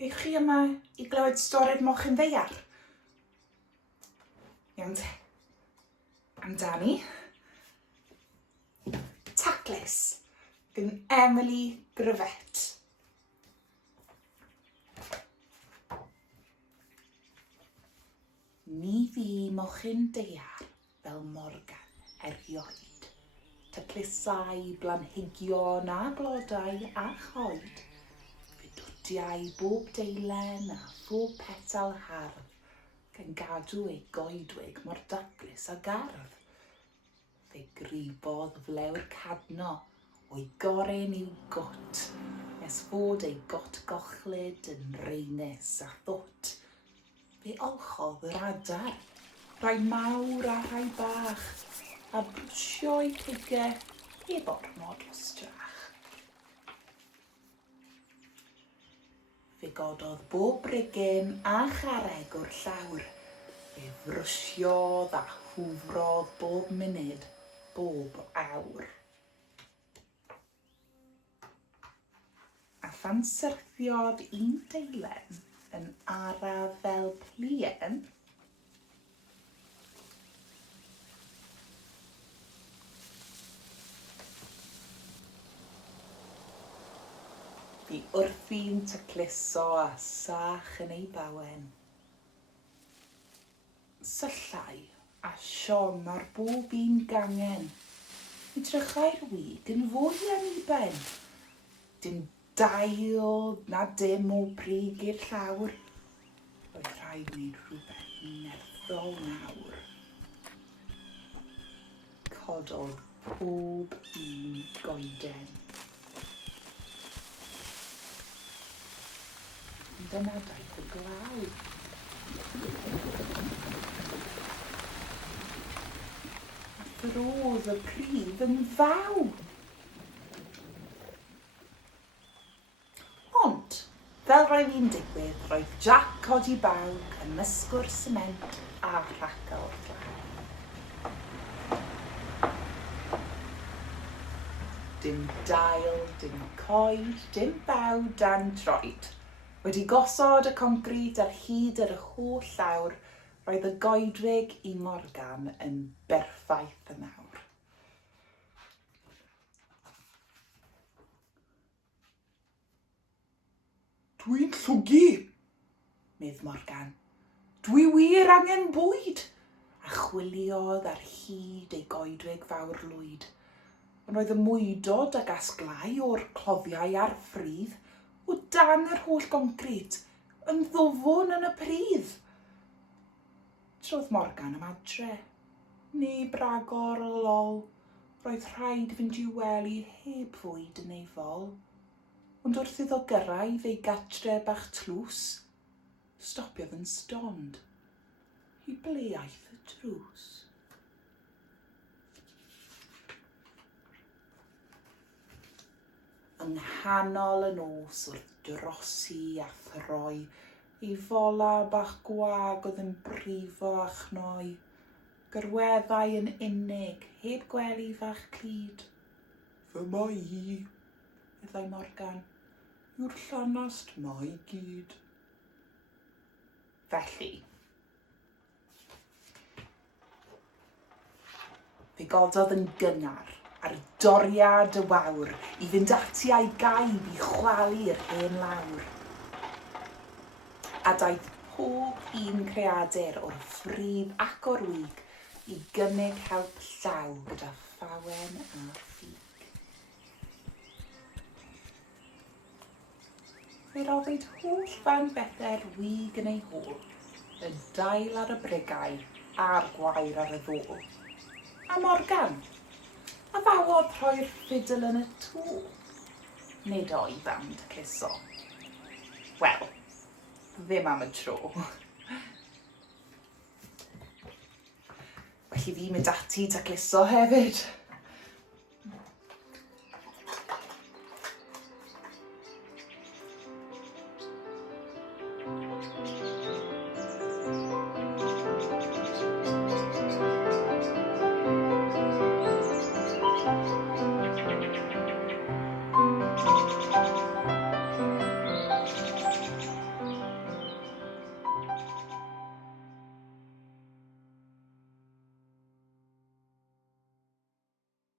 Ych chi yma i glywed stori'r mochyn daear? Iawn te. Amdani. Taclus, gan Emily Gravett. Ni fi mochyn daear fel Morgan erioed. Taclusau, blanhigion a blodau a choed. Fe dotiau bob deilen a phob petal hardd, gan gadw ei goedwig mor daclus a gardd. Fe gribodd flewr cadno o'i goren i'w got, nes fod ei got gochlyd yn reinus a ddwt. Fe olchodd yr adar, rhai mawr a rhai bach, a brwsio'i pigau heb ormod o strach. Fe gododd bob brigyn a chareg o'r llawr. Fe frwsiodd a hwfrodd bob munud, bob awr. A phan syrthiodd un deilen yn araf fel plien, bu wrthi'n tacluso a sach yn ei bawen. Syllai a siom ar bob un gangen, edrychai'r wig yn fwy aniben. Dim dail na dim o brig i'r llawr, roedd rhaid wneud rhywbeth nerthol nawr. Cododd pob un goeden. Dyna daeth y glaw. A throdd y pridd yn faw. Ond, fel roedd hi'n digwydd, roedd Jack codi bawg yn mysgwr sement a rhacl llaw. Dim dail, dim coed, dim baw dan troed. Wedi gosod y concrit ar hyd yr holl llawr, roedd y goedwig i Morgan yn berffaith y nawr. Dwi'n llwgu, medd Morgan. Dwi wir angen bwyd, a chwiliodd ar hyd ei goedwig fawr lwyd. Ond roedd y mwydod ag asglau o'r cloddiau a'r ffridd, o dan yr holl goncrit, yn ddwfwn yn y pridd. Trodd Morgan am adre, neb ragor o lol, roedd rhaid fynd i'w wely heb fwyd yn ei fol. Ond wrth iddo gyrraedd ei gatre bach tlws, stopiodd yn stond, i ble aeth y drws. Yng nghanol y nos wrth drosi a throi, ei fola bach gwag oedd yn brifo a chnoi, gyrweddau yn unig, heb gwely fach clud. Fy mai hi, meddai Morgan, yw'r llanast mai gyd. Felly, fe gododd yn gynnar ar doriad y wawr i fynd ati a'i gaib i chwalu'r hen lawr. A daeth pob un creadur o'r ffridd ac o'r wig i gynnig help llaw gyda phawen a'r ffug. Fe roddwyd holl fan bethau'r wig yn ei hôl, y dail ar y brigau a'r gwair ar y ddôl. A Morgan, a fawodd rhoi'r ffidl yn y tŵ, nid oedd am Tacluso. Wel, ddim am y tro. Felly fi mynd ati Tacluso hefyd.